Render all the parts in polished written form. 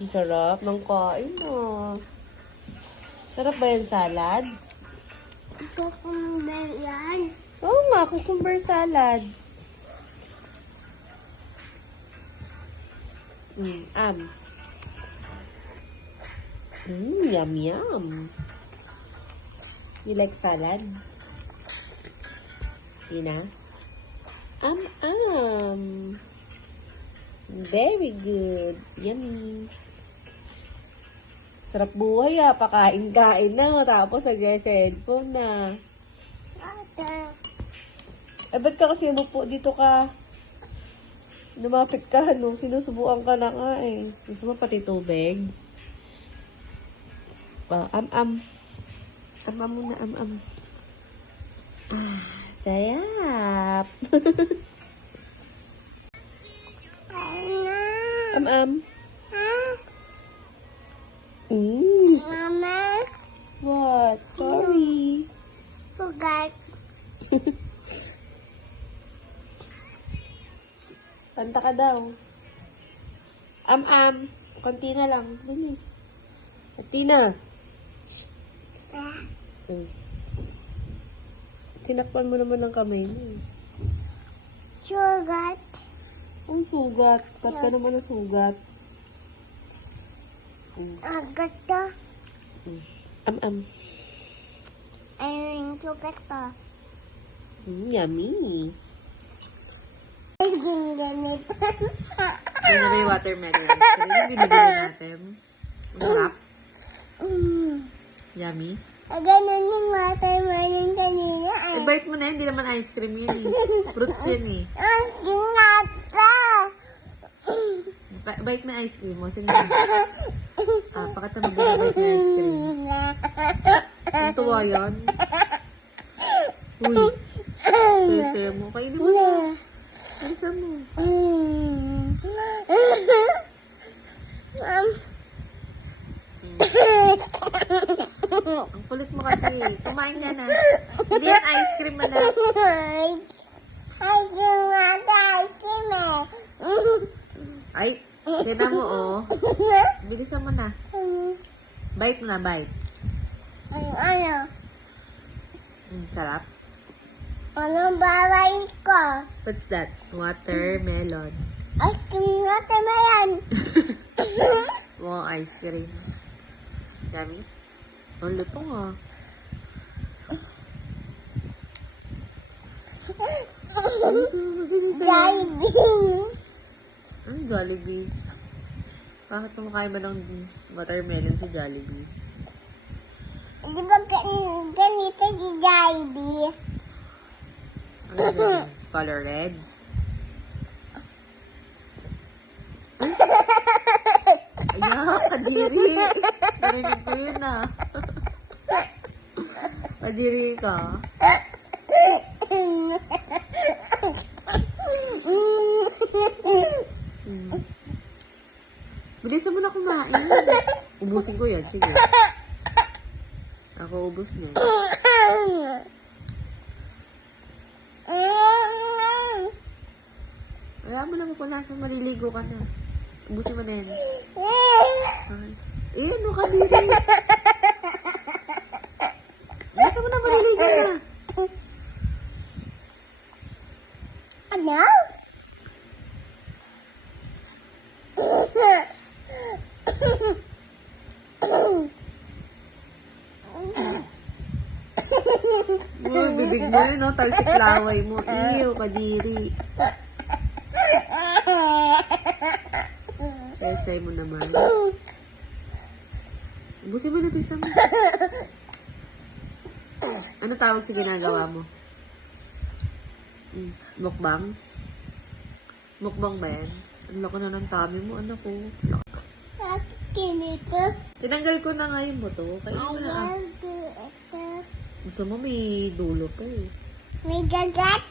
Ang sarap ng kain Sarap ba yung salad? Cucumber yan. Oo nga, cucumber salad. Yum, yum. You like salad? Tina? Very good. Yummy. Sarap buhay pakain-kain na. Tapos nag-cellphone na. Water. Ba't ka kasi umupo dito ka? Lumapit ka, no? Sinusubukan ka na nga Gusto mo pati tubig? Am muna, Sayap. Mama. What? Sorry. Forgot. Kanta ka daw. Konti na lang. Bilis. Tina. Tinakpan mo naman ng kamay mo. Sugat. Ang sugat. Kat ka naman ng sugat. Agat ka. Ayun, sugat ka. Yummy. Naging ganito. Yun na ba yung watermelon? Ito yung binibili natin. Masarap. Yummy. Ganun yung watermelon kanina. Bite mo na, hindi naman ice cream yun Fruits yun Ginata. Bite na ice cream mo. Sige. Pakita mo ba bite na ice cream? Ang tuwa yan. Uy. Sese mo. Kainin mo na. Alisa mo. Ang kulit mo kasi. Kumain ka na. Hindi yan ice cream na. Ay, ginata ice cream Ay, tinan mo Bilisan mo na. Bite mo na, bite. Ano? Sarap. Anong babayin ko? What's that? Watermelon. Ice cream watermelon. Wow, ice cream. Yummy. Ang lutong Jollibee. Ang Jollibee. Bakit kumakain ba ng watermelon si Jollibee? Di ba ganito si Jollibee? Ano yun? Color red? Ayan, kadiri. Narinig ko yun Kadiri ka. Bilisan mo na kumain. Ubusin ko yan. Sige. Ako ubus niya. Wala mo na mapunasan. Maliligo ka na. Ubusin mo na yan. Ano kadiri? Bilisan mo na maliligo na. Ano? Bibig mo yun, talsik laway mo. Iyo, kadiri. Esay mo naman. Ubusin mo na, pisa mo. Ano tawag sa ginagawa mo? Mukbang? Mukbang ba yan? Ang laki na ng tummy mo, anak ko. Kinito. Tinanggal ko na nga yung buto. Kainin mo na. Gusto mo may dulo pa May gagat.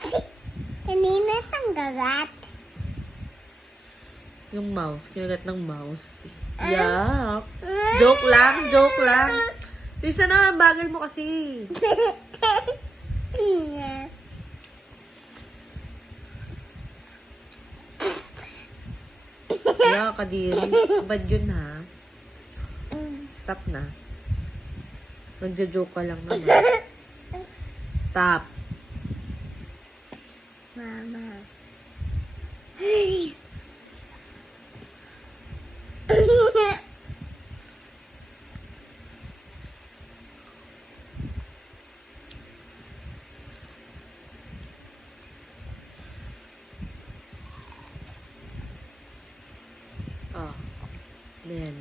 Kanina ang gagat. Yung mouse. Kinagat ng mouse. Yuck. Joke lang, joke lang. Lisa na, bagal mo kasi. Yeah, kadiri. Bad yun ha. Stop na. Nagjo-joke ka lang naman. Stop. Mama. Oh. Ayan.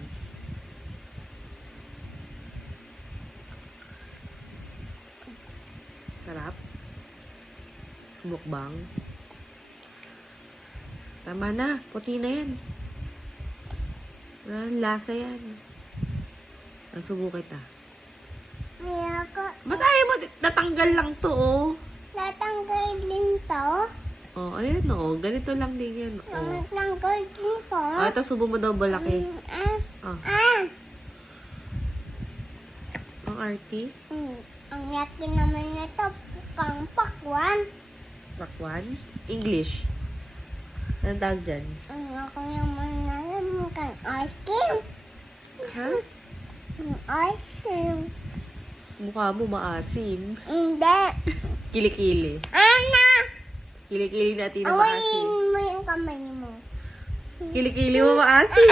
Sarap. Mukbang. Tama na. Puti na yan. Walang lasa yan. Nasubo kita. Ayoko. Ba't ayaw mo? Natanggal lang to, oh. Natanggal din to. Oh, ayan, oh. Ganito lang din yan, oh. Natanggal din to. Oh, ito, subo mo daw balaki. Oh. Ang arty. Ang yaki naman nito, pang pakwan. Pakwan. English. Anong tawag dyan? Ang ako naman na yun, kang ice cream. Ha? Ang ice cream. Mukha mo maasim. Hindi. Kilikili. Ana! Kilikili natin na maasim. Awayin mo yung kamay mo. Kilikili mo maasim.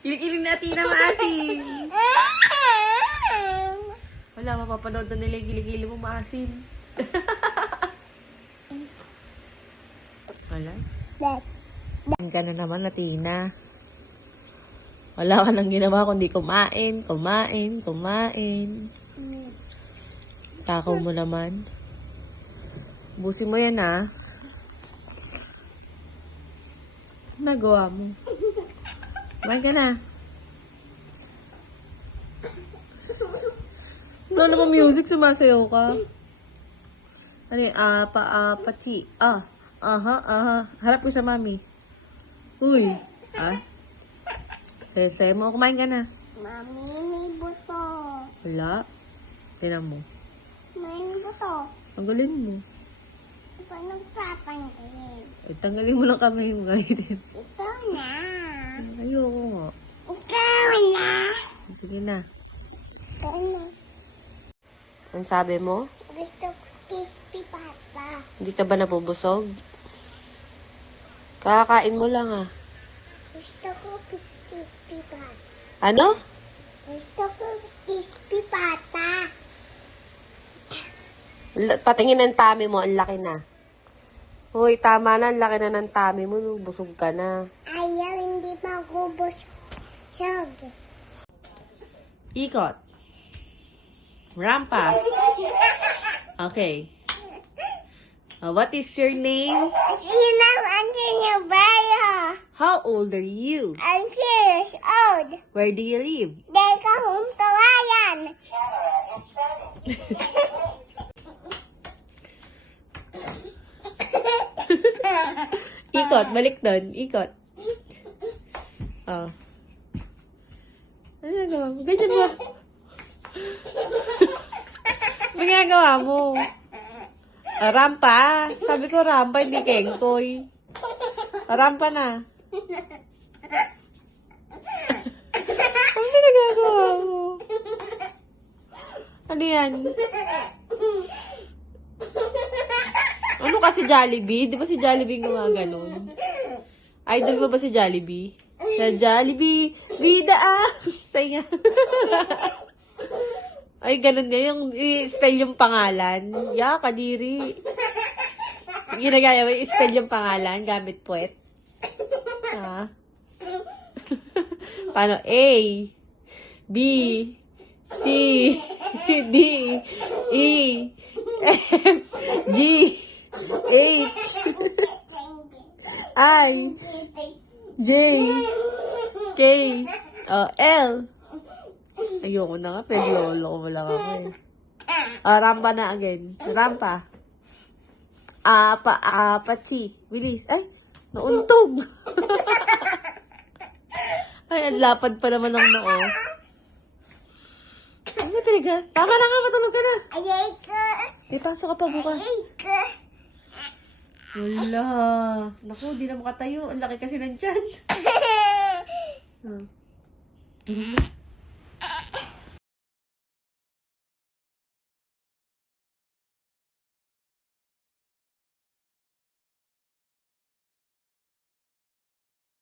Kilikili natin na maasim. Wala, mapapanood na nila yung kilikili mo maasim. Wala. That. Ka na naman, Natina. Wala ka nang ginawa kundi kumain, kumain, kumain. Takaw mo naman. Busin mo yan, ha? Nagawa mo. Kumain ka na. Wala naman music, sumasayaw ka. Ano yun? Pachi. Aha. Harap ko sa mami. Uy. Sese mo. Kumain ka na. Mami, may buto. Wala. Tinan mo. May buto. Tanggalin mo. Ito nagpapanggalin. Ay, tanggalin mo lang kamay mo gamitin. Ito na. Ayoko nga. Ikaw na. Sige na. Ito na. Ang sabi mo? Gusto ko crispy pata. Hindi ka ba nabubusog? Kakakain mo lang, ah. Gusto ko crispy pata. Ano? Gusto ko crispy pata. Patingin ng tummy mo, ang laki na. Hoy, tama na, ang laki na ng tummy mo. Busog ka na. Ayaw, hindi magubos. Siyog. Ikot. Rampa. Okay. What is your name? Ina, andyan yung bayo. How old are you? I'm 2 years old. Where do you live? Dahil ka humtawayan. Ikot, balik doon. Ikot. Oh. Ano ginagawa mo? Ganyan ba? Ano ginagawa mo? Rampa. Sabi ko rampa, hindi kengkoy. Rampa na. Ano ginagawa mo? Ano yan? Ano kasi Jollibee? Di ba si Jollibee gumaganon? Idol mo ba si Jollibee? Sa Jollibee, vida ah! Saya. Ay, ganun nga yung i-spell yung pangalan. Ya, kadiri. Ginagaya mo, i-spell yung pangalan gamit puwet. Ha? Paano? A, B, C, D, E, F, G, H, I, J, K, L. Ayoko na nga, pero lolo ko lang ako eh. Rampa na again. Rampa. Pachi. Bilis. Ay, nauntog. Ay, ang lapad pa naman ng noo. Ano talaga? Tama na nga, matulog ka na. Ayay ka. Pasok ka pa bukas. Ayay ka. Wala. Naku, di na makatayo. Ang laki kasi ng tiyan. Hindi.